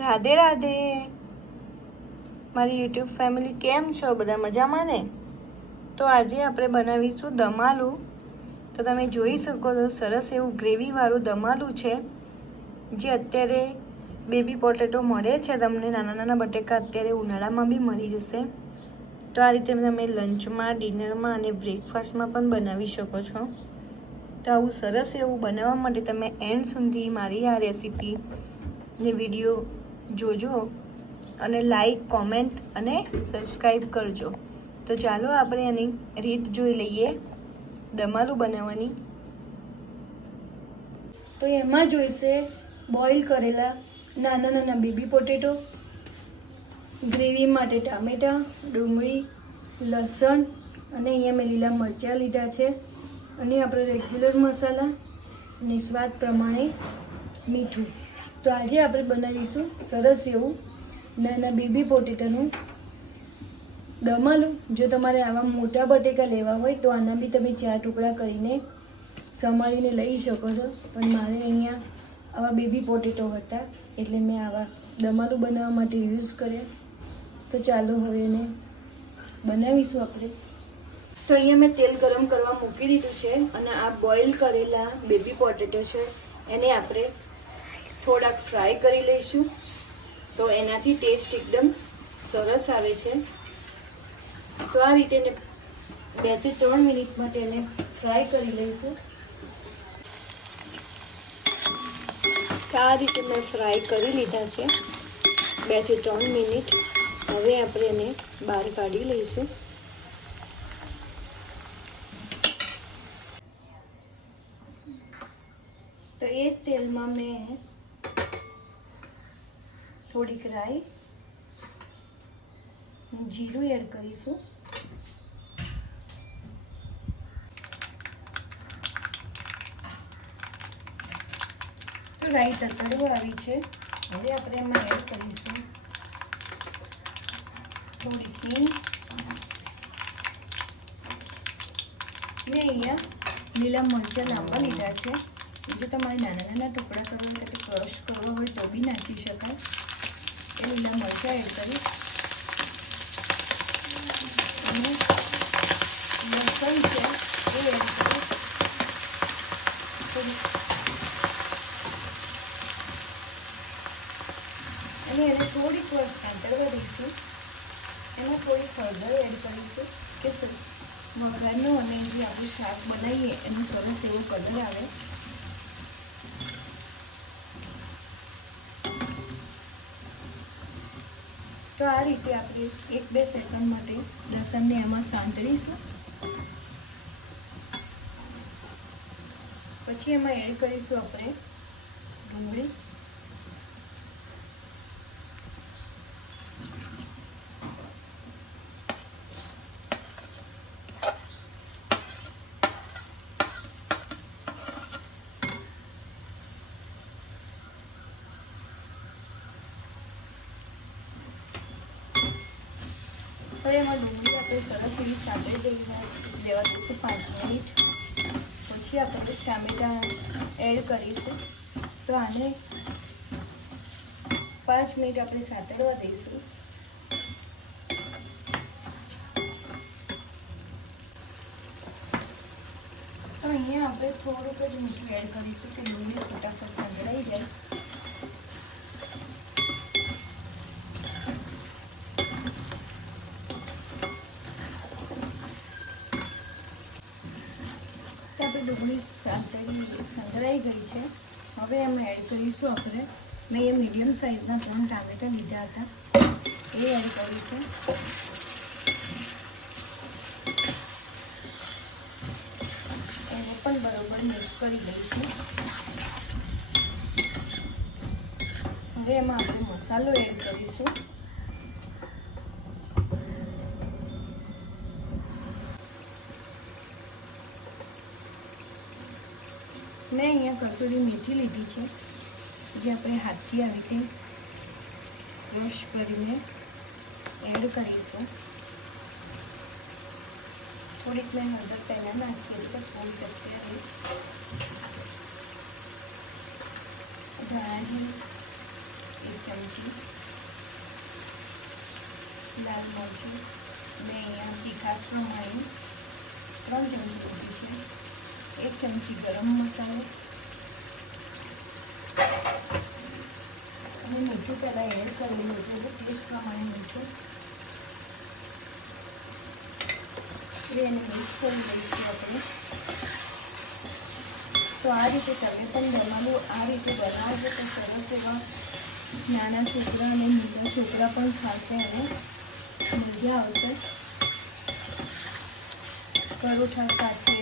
રાધે રાધે મારી YouTube family, કેમ છો બધા? મજામાં ને? તો આજે આપણે બનાવીશું દમાલું. તો તમે જોઈ શકો છો સરસ એવું ગ્રેવીવાળું દમાલું છે, જે અત્યારે બેબી પોટેટો મળે છે તમને, નાના નાના બટેકા અત્યારે ઉનાળામાં બી મળી જશે. તો આ રીતે તમે લંચમાં, ડિનરમાં અને બ્રેકફાસ્ટમાં પણ બનાવી શકો છો. તો આવું સરસ એવું બનાવવા માટે તમે એન્ડ સુધી મારી આ રેસીપીને વિડીયો જોજો અને લાઈક, કોમેન્ટ અને સબસ્ક્રાઈબ કરજો. તો ચાલો આપણે એની રીત જોઈ લઈએ દમાલું બનાવવાની. તો એમાં જોઈશે બોઇલ કરેલા નાના નાના બેબી પોટેટો, ગ્રેવી માટે ટામેટાં, ડુંગળી, લસણ અને અહીંયા મેં લીલા મરચાં લીધા છે, અને આપણે રેગ્યુલર મસાલા અને સ્વાદ પ્રમાણે મીઠું. તો આજે આપણે બનાવીશું સરસ એવું નાના બેબી પોટેટાનું દમાલું. જો તમારે આવા મોટા બટેકા લેવા હોય તો આના બી તમે 4 ટુકડા કરીને સમારીને લઈ શકો છો, પણ મારે અહીંયા આવા બેબી પોટેટો હતા એટલે મેં આવા દમાલું બનાવવા માટે યુઝ કર્યા. તો ચાલો હવે એને બનાવીશું આપણે. તો અહીંયા મેં તેલ ગરમ કરવા મૂકી દીધું છે, અને આ બોઇલ કરેલા બેબી પોટેટો છે એને આપણે થોડાક ફ્રાય કરી લઈશું. તો એનાથી ટેસ્ટ એકદમ સરસ આવે છે. તો આ રીતે 2 થી 3 મિનિટ માટે એને ફ્રાય કરી લઈશું. આ રીતે મેં ફ્રાય કરી લીધા છે 2 થી 3 મિનિટ. હવે આપણે એને બહાર કાઢી લઈશું. તો એ જ તેલમાં મેં થોડીક રાઈ, જીરું એડ કરીશું. તો રાઈ તતડવા આવી છે. હવે આપણે એમાં એડ કરીશું થોડીક હિંગ. મેં અહીંયા લીલા મરચાં લાંબા લીધા છે. જો તમારે નાના નાના ટુકડા કરવા હોય તો ક્રશ કરવો હોય તો બી નાખી શકાય. એ લીલા મરચાં એડ કરીશ, અને લસણ છે એ એડ કરીશ. અને એને થોડીક વાર સાંતળવા દઈશું. એમાં થોડીક હળદર એડ કરીશું કે વઘારનો અને જે આપણે શાક બનાવીએ એનું સરસ એવો કલર આવે. તો આ રીતે આપણે 1-2 સેકન્ડ માટે લસણને એમાં સાંતળીશું. પછી એમાં એડ કરીશું આપણે ડુંગળી. તો એમાં ડુંગળી આપણે સરસ એવી સાંતળી દેવા દઈશું 5 મિનિટ. પછી આપણે ટામેટાં એડ કરીશું. તો આને 5 મિનિટ આપણે સાંતળવા દઈશું. તો અહીંયા આપણે થોડુંક જ મીઠું એડ કરીશું કે ડુંગળી ફટાફટ સાંતળાઈ જાય. ડુંગળી સંતળાઈ ગઈ છે. હવે એમાં એડ કરીશું આપણે, મેં એ મીડિયમ સાઇઝના 3 ટામેટાં લીધા હતા એ એડ કરીશું. એને પણ બરોબર મિક્સ કરી દઈશું. હવે એમાં આપણે મસાલો એડ કરીશું. મેં અહીંયા કસૂરી મેથી લીધી છે, જે આપણે હાથથી આવી રીતે ક્રશ કરીને એડ કરીશું. થોડીક મેં હળદર પહેલાં નાખી એટલે થોડીક અત્યારે ધાણાજી 1 ચમચી લાલ મરચું અને અહીંયા તીખાશ પ્રમાણે 3 ચમચી લીધી છે, 1 ચમચી ગરમ મસાલો અને મીઠું પહેલાં એડ કરેલું હતું, ટેસ્ટ પ્રમાણે મીઠું. એને મિક્સ કરી લઈશું આપણે. તો આ રીતે તમે પણ દમાલું આ રીતે બનાવજો તો સરસ એવા નાના છોકરા અને મોટા છોકરા પણ ખાશે અને મજા આવશે. પરોઠા સાથે,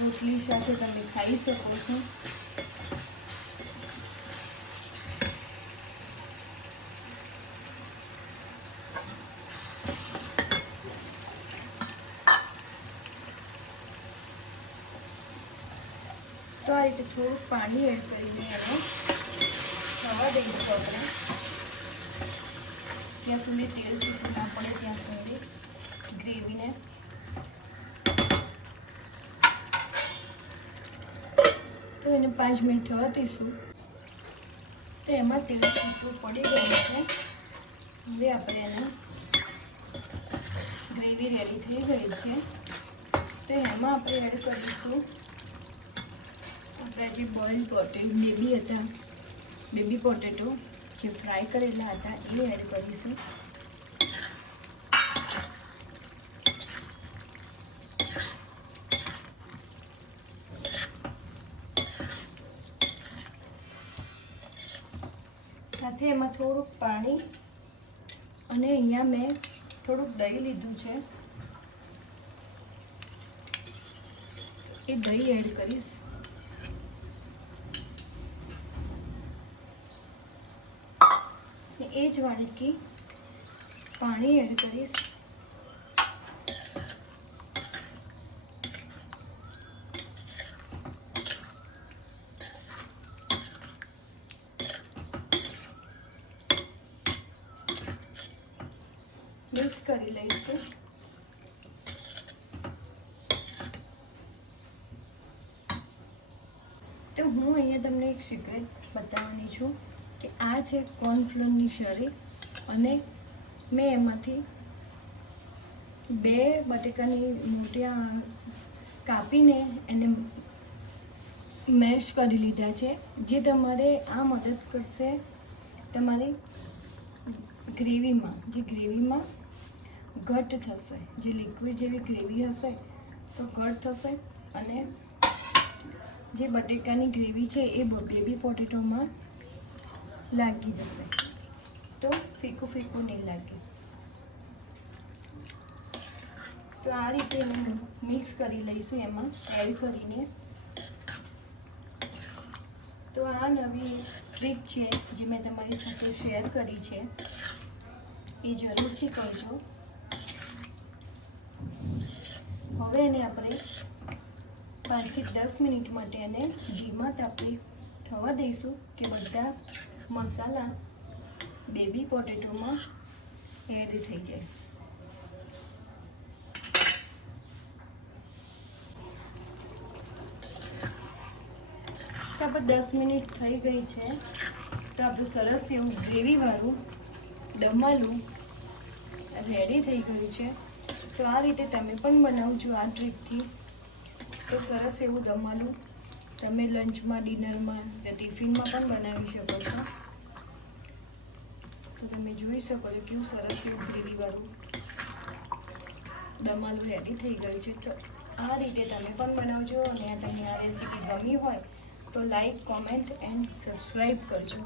રોટલી સાથે તમે ખાઈ શકો છો. તો આ રીતે થોડુંક પાણી એડ કરીને એને થવા દઈશું આપણે, ત્યાં સુધી તેલ છૂટું ના પડે ત્યાં સુધી ગ્રેવીને. તો એને 5 મિનિટ થવા દઈશું. તો એમાં તેલ છૂટું પડી ગયું છે. હવે આપણે એને ગ્રેવી રેડી થઈ ગઈ છે. તો એમાં આપણે એડ કરીશું આપણા જે બોઇલ બેબી હતા, બેબી પોટેટો જે ફ્રાય કરેલા હતા એ એડ કરીશું. સાથે એમાં થોડુંક પાણી અને અહીંયા મેં થોડુંક દહીં લીધું છે, એ દહીં એડ કરીશ. એ જ વાડકી પાણી એડ કરીશ. મિક્સ કરી લઈશું. તો હું અહીંયા તમને એક સિક્રેટ બતાવવાની છું કે આ છે કોર્નફ્લોરની શરી અને મેં એમાંથી 2 બટેકાની મોટિયા કાપીને એને મેશ કરી લીધા છે, જે તમારે આ મદદ કરશે તમારી ગ્રેવીમાં. જે ગ્રેવીમાં ઘટ થશે, જે લિક્વિડ જેવી ગ્રેવી હશે તો ઘટ થશે અને જે બટેકાની ગ્રેવી છે એ બેબી પોટેટોમાં લાગી જશે, તો ફીકું ફીકું નહીં લાગે. તો આ રીતે મિક્સ કરી લઈશું એમાં એડ કરીને. તો આ નવી ટ્રીક છે જે મેં તમારી સાથે શેર કરી છે, એ જરૂરથી કરજો. હવે એને આપણે 5 થી 10 મિનિટ માટે એને ધીમા તાપે થવા દઈશું કે બધા મસાલા બેબી પોટેટોમાં એડ થઈ જાય. તો આપણે 10 મિનિટ થઈ ગઈ છે. તો આપણું સરસ એવું ગ્રેવીવાળું દમાલું રેડી થઈ ગયું છે. તો આ રીતે તમે પણ બનાવજો આ ટ્રીકથી. તો સરસ એવું દમાલું તમે લંચમાં, ડિનરમાં કે ટિફિનમાં પણ બનાવી શકો છો. તો તમે જોઈ શકો છો કેવું સરસ એવું ગ્રેવીવાળું દમાલું રેડી થઈ ગયું છે. તો આ રીતે તમે પણ બનાવજો અને તમને આ રેસીપી ગમી હોય તો લાઈક, કોમેન્ટ એન્ડ સબસ્ક્રાઈબ કરજો.